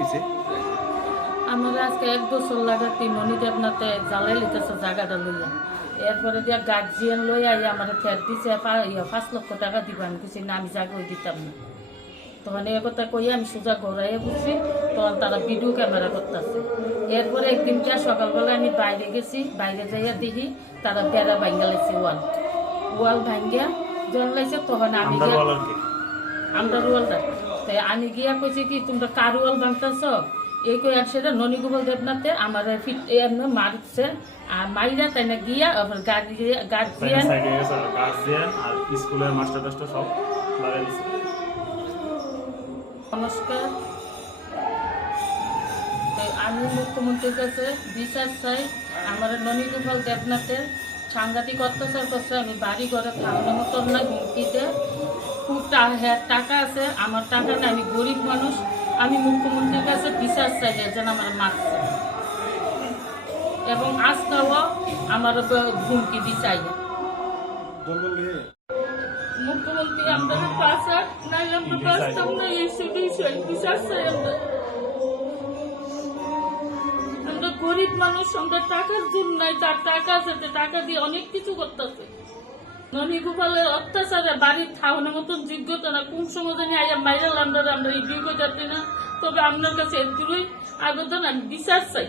হয়েছে আমার আজকে এক বছর লাগাতে ননীতে আপনাতে জ্বালাই লিতেছে জায়গাটা লইয়া। এরপরে দিয়া গার্জিয়ান লই আই আমার ফের দিছে পাঁচ লক্ষ টাকা দিব। আমি কিছু না আমি জায়গা দিতাম না। তখন এই কথা কই আমি সোজা ঘরাইয়ে বুঝছি তখন তারা ভিডিও ক্যামেরা করতেছে। এরপরে একদিন কে সকালবেলা আমি বাইরে গেছি বাইরে যাইয়া দেখি তারা বেড়া ভাঙ্গা লাইছে ওয়াল। ওয়াল ভাঙ্গিয়া জল লাইছে তখন আমি আমরা রুয়ালটা তাই আমি গিয়া কইছি কি তোমরা কার রুয়াল ভাঙতেছ এই কই আর সেটা ননী গোপাল দেবনাথে আমার ফিট এমনি মারছে। আর মাইরা তাই না গিয়া আবার গার্জিয়ান গার্জিয়ান আর স্কুলের মাস্টার টাস্টার সব লাগাই দিছে নমস্কার। আমি মুখ্যমন্ত্রীর কাছে বিচার চাই। আমার ননী গোপাল দেবনাথের সাংঘাতিক অত্যাচার করছে আমি বাড়ি ঘরে খাওয়ানোর মতন না হুমকিতে খুব হ্যাঁ, টাকা আছে আমার টাকা না আমি গরিব মানুষ আমি মুখ্যমন্ত্রীর কাছে বিচার চাই যেন আমার মারছে এবং আজকাও আমার হুমকি দিচাই। মুখ্যমন্ত্রী আমাদের আমরা বাঁচতাম না এই চাই বিচার চাই আমরা। আমরা গরিব মানুষ আমরা টাকার জন্য নাই তার টাকা আছে টাকা দিয়ে অনেক কিছু করতেছে। গোপালের বাড়ির মতন যোগ্যতা না, কোন সময় আমরা এই বিয়ে করতে না? তবে আপনার কাছে এগুলোই আবেদন আমি বিচার চাই।